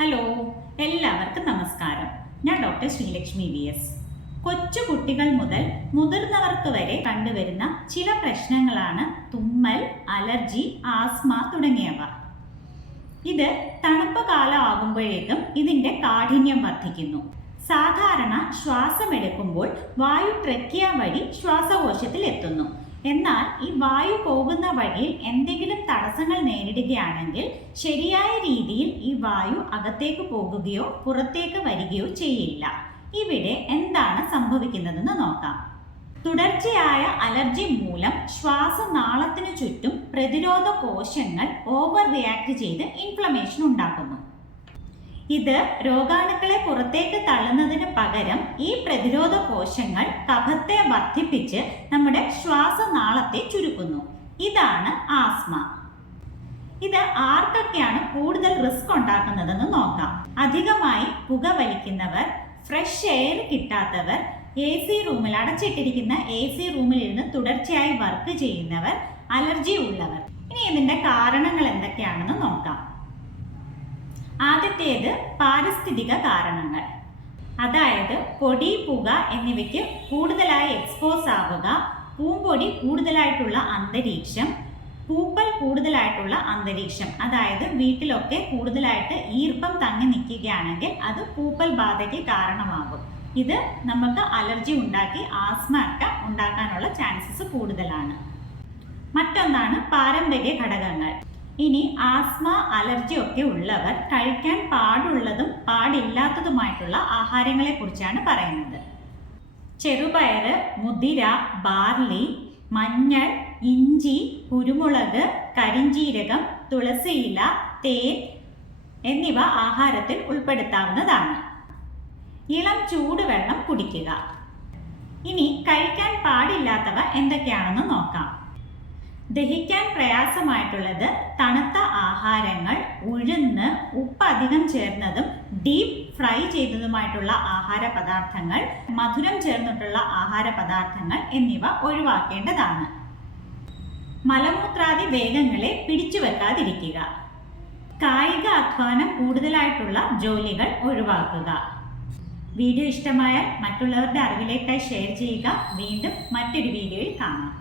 Hello, എല്ലാവർക്കും നമസ്കാരം. ഞാൻ ഡോക്ടർ ശ്രീലക്ഷ്മി VS. കൊച്ചു കുട്ടികൾ മുതൽ മുതിർന്നവർക്ക് വരെ കണ്ടുവരുന്ന ചില പ്രശ്നങ്ങളാണ് തുമ്മൽ, അലർജി, ആസ്മ തുടങ്ങിയവ. ഇത് തണുപ്പ് കാലം ആകുമ്പോഴേക്കും ഇതിന്റെ കാഠിന്യം വർദ്ധിക്കുന്നു. സാധാരണ ശ്വാസമെടുക്കുമ്പോൾ വായു ട്രക്കിയ വഴി ശ്വാസകോശത്തിൽ എത്തുന്നു. എന്നാൽ ഈ വായു പോകുന്ന വഴിയിൽ എന്തെങ്കിലും തടസ്സങ്ങൾ നേരിടുകയാണെങ്കിൽ ശരിയായ രീതിയിൽ ഈ വായു അകത്തേക്ക് പോകുകയോ പുറത്തേക്ക് വരികയോ ചെയ്യില്ല. ഇവിടെ എന്താണ് സംഭവിക്കുന്നതെന്ന് നോക്കാം. തുടർച്ചയായ അലർജി മൂലം ശ്വാസനാളത്തിനു ചുറ്റും പ്രതിരോധ കോശങ്ങൾ ഓവർ റിയാക്ട് ചെയ്ത് ഇൻഫ്ലമേഷൻ ഉണ്ടാക്കുന്നു. ഇത് രോഗാണുക്കളെ പുറത്തേക്ക് തള്ളുന്നതിന് പകരം ഈ പ്രതിരോധ കോശങ്ങൾ കഫത്തെ വർദ്ധിപ്പിച്ച് നമ്മുടെ ശ്വാസനാളത്തെ ചുരുക്കുന്നു. ഇതാണ് ആസ്മ. ഇത് ആർക്കൊക്കെയാണ് കൂടുതൽ റിസ്ക് ഉണ്ടാക്കുന്നതെന്ന് നോക്കാം. അധികമായി പുക വലിക്കുന്നവർ, ഫ്രഷ് എയർ കിട്ടാത്തവർ, AC റൂമിൽ അടച്ചിട്ടിരിക്കുന്ന AC റൂമിൽ ഇരുന്ന് തുടർച്ചയായി വർക്ക് ചെയ്യുന്നവർ, അലർജി ഉള്ളവർ. ഇനി ഇതിന്റെ കാരണങ്ങൾ എന്തൊക്കെയാണെന്ന് നോക്കാം. ആദ്യത്തേത് പാരിസ്ഥിതിക കാരണങ്ങൾ, അതായത് പൊടി, പുക എന്നിവയ്ക്ക് കൂടുതലായി എക്സ്പോസ് ആവുക, പൂമ്പൊടി കൂടുതലായിട്ടുള്ള അന്തരീക്ഷം, പൂപ്പൽ കൂടുതലായിട്ടുള്ള അന്തരീക്ഷം. അതായത് വീട്ടിലൊക്കെ കൂടുതലായിട്ട് ഈർപ്പം തങ്ങി നിൽക്കുകയാണെങ്കിൽ അത് പൂപ്പൽ ബാധയ്ക്ക് കാരണമാകും. ഇത് നമുക്ക് അലർജി ഉണ്ടാക്കി ആസ്മ ഒക്കെ ഉണ്ടാക്കാനുള്ള ചാൻസസ് കൂടുതലാണ്. മറ്റൊന്നാണ് പാരമ്പര്യ ഘടകങ്ങൾ. ഇനി ആസ്മ, അലർജി ഒക്കെ ഉള്ളവർ കഴിക്കാൻ പാടുള്ളതും പാടില്ലാത്തതുമായിട്ടുള്ള ആഹാരങ്ങളെ കുറിച്ചാണ് പറയുന്നത്. ചെറുപയർ, മുതിര, ബാർലി, മഞ്ഞൾ, ഇഞ്ചി, കുരുമുളക്, കരിഞ്ജീരകം, തുളസിയില, തേൻ എന്നിവ ആഹാരത്തിൽ ഉൾപ്പെടുത്താവുന്നതാണ്. ഇളം ചൂടുവെള്ളം കുടിക്കുക. ഇനി കഴിക്കാൻ പാടില്ലാത്തവ എന്തൊക്കെയാണെന്ന് നോക്കാം. ദഹിക്കാൻ പ്രയാസമായിട്ടുള്ളത് തണുത്ത ആഹാരങ്ങൾ, ഉഴുന്ന്, ഉപ്പ് അധികം ചേർന്നതും ഡീപ്പ് ഫ്രൈ ചെയ്തതുമായിട്ടുള്ള ആഹാര പദാർത്ഥങ്ങൾ, മധുരം ചേർന്നിട്ടുള്ള ആഹാര പദാർത്ഥങ്ങൾ എന്നിവ ഒഴിവാക്കേണ്ടതാണ്. മലമൂത്രാദി വേഗങ്ങളെ പിടിച്ചു വെക്കാതിരിക്കുക. കായിക അധ്വാനം കൂടുതലായിട്ടുള്ള ജോലികൾ ഒഴിവാക്കുക. വീഡിയോ ഇഷ്ടമായാൽ മറ്റുള്ളവരുടെ അറിവിലേക്കായി ഷെയർ ചെയ്യുക. വീണ്ടും മറ്റൊരു വീഡിയോയിൽ കാണാം.